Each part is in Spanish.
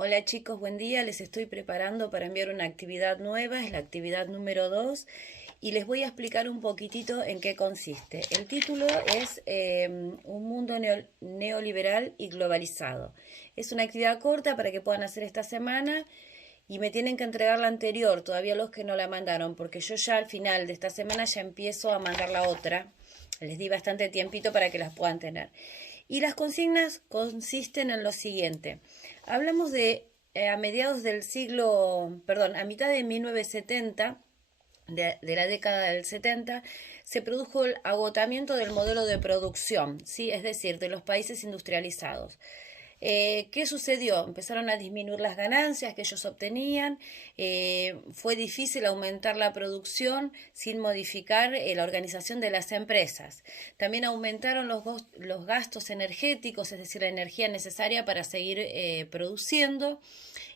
Hola chicos, buen día. Les estoy preparando para enviar una actividad nueva, es la actividad número 2 y les voy a explicar un poquitito en qué consiste. El título es Un mundo neoliberal y globalizado. Es una actividad corta para que puedan hacer esta semana y me tienen que entregar la anterior, todavía los que no la mandaron, porque yo ya al final de esta semana ya empiezo a mandar la otra. Les di bastante tiempito para que las puedan tener. Y las consignas consisten en lo siguiente. Hablamos de a mediados del siglo, perdón, a mitad de 1970, de la década del 70, se produjo el agotamiento del modelo de producción, ¿sí? Es decir, de los países industrializados. ¿Qué sucedió? Empezaron a disminuir las ganancias que ellos obtenían, fue difícil aumentar la producción sin modificar la organización de las empresas. También aumentaron los gastos energéticos, es decir, la energía necesaria para seguir produciendo.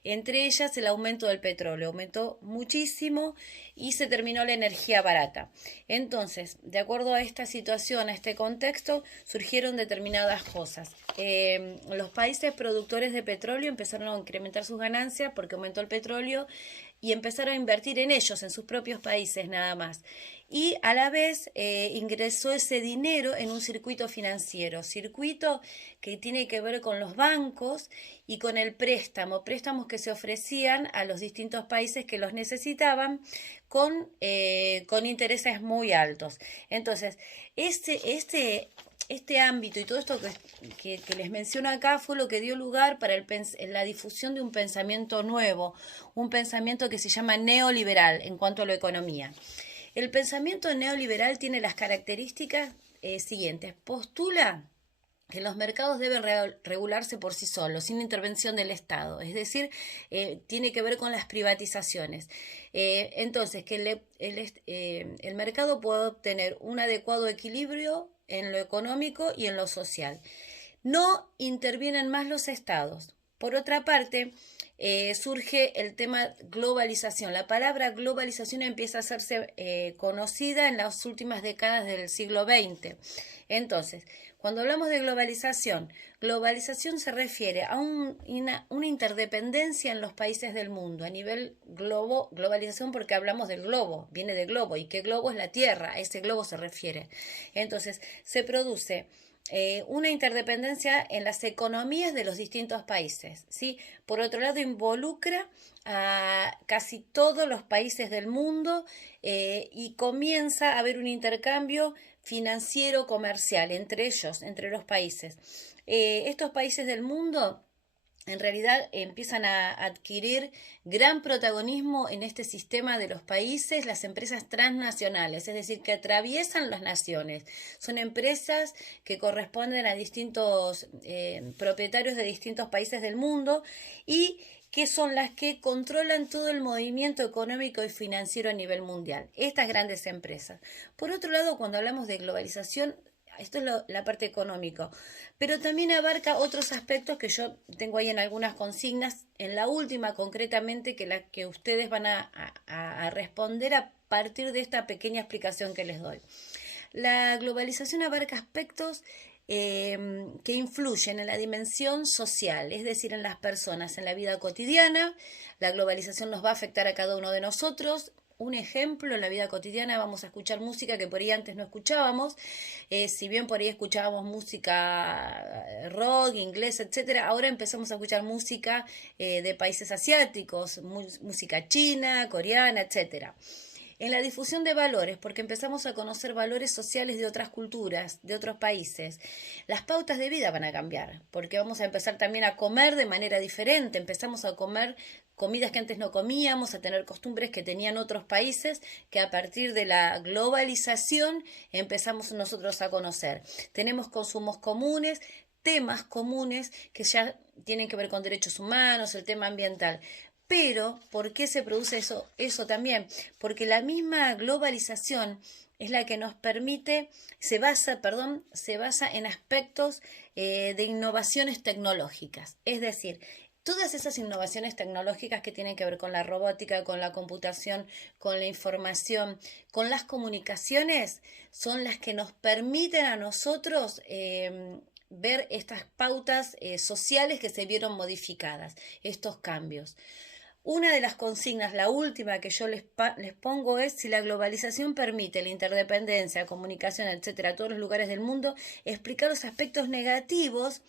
Entre ellas el aumento del petróleo, aumentó muchísimo y se terminó la energía barata. Entonces, de acuerdo a esta situación, a este contexto, surgieron determinadas cosas. Los países productores de petróleo empezaron a incrementar sus ganancias porque aumentó el petróleo y empezaron a invertir en ellos, en sus propios países nada más. Y a la vez ingresó ese dinero en un circuito financiero, circuito que tiene que ver con los bancos y con el préstamos que se ofrecían a los distintos países que los necesitaban con intereses muy altos. Entonces, este ámbito y todo esto que les menciono acá fue lo que dio lugar para la difusión de un pensamiento nuevo, un pensamiento que se llama neoliberal en cuanto a la economía. El pensamiento neoliberal tiene las características siguientes. Postula que los mercados deben regularse por sí solos, sin intervención del Estado. Es decir, tiene que ver con las privatizaciones. Entonces, que el mercado puede obtener un adecuado equilibrio en lo económico y en lo social. No intervienen más los estados. Por otra parte, surge el tema globalización. La palabra globalización empieza a hacerse conocida en las últimas décadas del siglo XX. Entonces, cuando hablamos de globalización se refiere a una interdependencia en los países del mundo a nivel globalización porque hablamos del globo, viene de globo, y qué globo es la Tierra, a ese globo se refiere. Entonces, se produce una interdependencia en las economías de los distintos países, ¿sí? Por otro lado, involucra a casi todos los países del mundo y comienza a haber un intercambio financiero comercial entre ellos, entre los países. Estos países del mundo en realidad empiezan a adquirir gran protagonismo en este sistema de los países, las empresas transnacionales, es decir, que atraviesan las naciones. Son empresas que corresponden a distintos propietarios de distintos países del mundo y que son las que controlan todo el movimiento económico y financiero a nivel mundial, estas grandes empresas. Por otro lado, cuando hablamos de globalización, esto es la parte económica, pero también abarca otros aspectos que yo tengo ahí en algunas consignas, en la última concretamente, que la que ustedes van a responder a partir de esta pequeña explicación que les doy. La globalización abarca aspectos que influyen en la dimensión social, es decir, en las personas, en la vida cotidiana. La globalización nos va a afectar a cada uno de nosotros. Un ejemplo, en la vida cotidiana vamos a escuchar música que por ahí antes no escuchábamos. Si bien por ahí escuchábamos música rock, inglés, etcétera, ahora empezamos a escuchar música de países asiáticos, música china, coreana, etcétera. En la difusión de valores, porque empezamos a conocer valores sociales de otras culturas, de otros países. Las pautas de vida van a cambiar, porque vamos a empezar también a comer de manera diferente. Empezamos a comer comidas que antes no comíamos, a tener costumbres que tenían otros países, que a partir de la globalización empezamos nosotros a conocer. Tenemos consumos comunes, temas comunes que ya tienen que ver con derechos humanos, el tema ambiental. Pero, ¿por qué se produce eso también? Porque la misma globalización es la que nos permite, se basa en aspectos de innovaciones tecnológicas. Es decir, todas esas innovaciones tecnológicas que tienen que ver con la robótica, con la computación, con la información, con las comunicaciones, son las que nos permiten a nosotros ver estas pautas sociales que se vieron modificadas, estos cambios. Una de las consignas, la última que yo les pongo es: si la globalización permite la interdependencia, comunicación, etcétera, a todos los lugares del mundo, explicar los aspectos negativos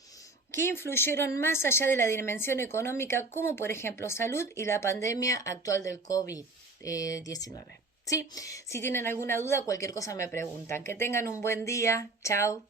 que influyeron más allá de la dimensión económica, como por ejemplo salud y la pandemia actual del COVID-19. ¿Sí? Si tienen alguna duda, cualquier cosa me preguntan. Que tengan un buen día. Chao.